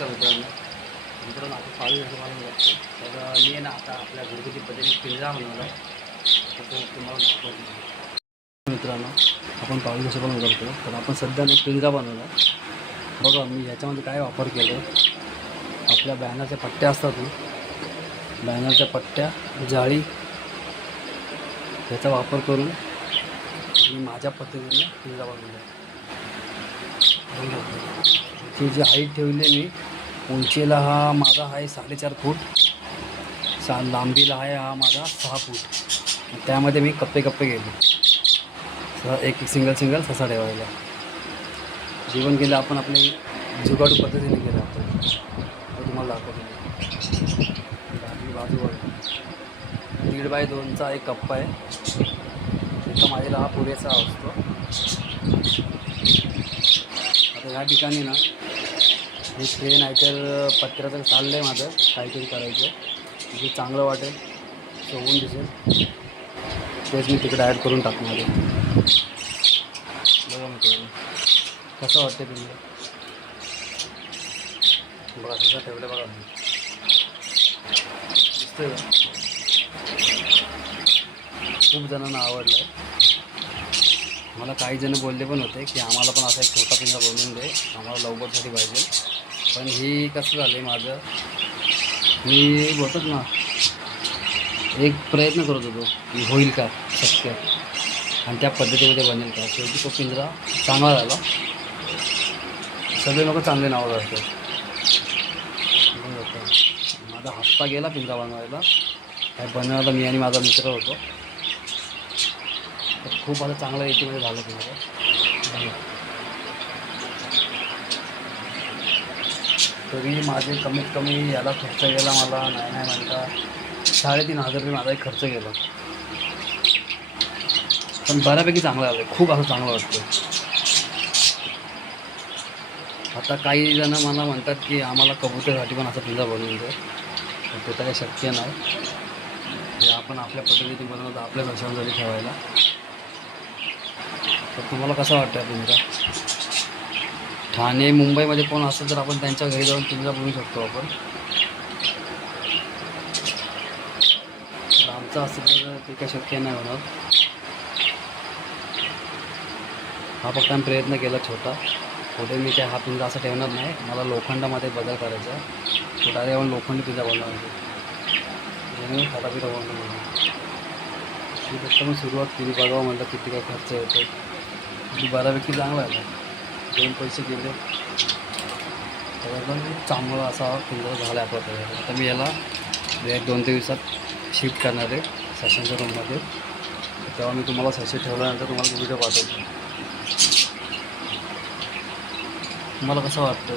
नमस्कार मित्रांनो आपण पाळीव हिशोबाने बघतो. तर मी ना आता आपल्या घरगुती पद्धतीने पिंजरा बनवला आहे. तर तुम्हाला दाखवतो. मित्रांनो आपण पाळीव हिशोबाने करतो. तर आपण सध्या एक पिंजरा बनवला आहे. बघा मी ह्याच्यामध्ये काय वापर केला आहे. आपल्या बॅनरच्या पट्ट्या असतात ना, बॅनरच्या पट्ट्या, जाळी ह्याचा वापर करून मी माझ्या पद्धतीने पिंजरा बनवला आहे. ती जी हाईट ठेवली मी, उंचीला हा माझा आहे 4.5 फूट, लांबीला आहे हा माझा 6 फूट. त्यामध्ये मी कप्पे गेले, एक सिंगल ससा ठेवायला. जीवन केलं आपण आपले जुगाडू पद्धतीने केलं आपण. तो तुम्हाला दाखवतो. बाजूवर 1.5x2चा एक कप्पा आहे. एका माझ्याला हा पुरेसा असतो. आता ह्या ठिकाणी ना हे स्प्रे नाहीतर पत्र्याचं चाललं आहे माझं, काहीतरी करायचं जे चांगलं वाटेल, शोभून दिसेल, तेच मी तिकडे ॲड करून टाकणार आहे. बघा मित्रांनो कसं वाटतं तुम्ही, बघा कसं ठेवलं बघा दिसतंय का? खूप जणांना आवडलं आहे. मला काही जण बोलले पण होते की आम्हाला पण असा एक छोटा पिंजरा बनवून दे, आम्हाला लवकरसाठी पाहिजे. पण ही कसं झालं आहे माझं, मी बोलतोच ना एक प्रयत्न करत होतो की होईल का शक्य आणि त्या पद्धतीमध्ये बनेल का. शेवटी तो पिंजरा चांगला झाला. सगळे लोक चांगले नावं करतात. माझा हप्ता गेला पिंजरा बनवायला. काय बनवायला मी आणि माझा मित्र होतो. तर खूप आता चांगलं याच्यामध्ये झालं पिंजरा. तरी माझे कमीत कमी याला खर्च गेला मला नाही म्हणता 3,500 रुपये माझा एक खर्च गेला. पण बऱ्यापैकी चांगलं आलं, खूप असं चांगलं वाटतं. आता काही जण मला म्हणतात की आम्हाला कबुतरसाठी पण असं पिंजरा बनवून दे, तर ते तर काही शक्य नाही. हे आपण आपल्या पद्धतीने बनवलं आपल्या घशांसाठी ठेवायला. तर तुम्हाला कसं वाटतं पिंजरा? ठाणे मुंबईमध्ये कोण असेल तर आपण त्यांच्या घरी जाऊन पिंजरा बनवू शकतो आपण. आमचं असेल तर ते काही शक्य नाही होणार. हा फक्त आम्ही प्रयत्न केला छोटा. पुढे मी काय हा पिंजरा असं ठेवणार नाही. मला लोखंडामध्ये बदल करायचा आहे. तो डायरेक्ट आपण लोखंडी पिंजरा बनवायचा जेणेकरून फटाफट बनवून म्हणून ती फक्त मी सुरुवात केली. बघावं म्हटलं किती काय खर्च येतो. ती बऱ्यापैकी चांगला आहे. 2 पैसे गेले तर पण चांगला असा पिंजरा झाला आहे आपल्या. आता मी याला 1-2 दिवसात शिफ्ट करणार आहे सशांच्या रूममध्ये. तेव्हा मी तुम्हाला सशे ठेवल्यानंतर तुम्हाला व्हिडिओ पाठवतो. तुम्हाला कसं वाटतं?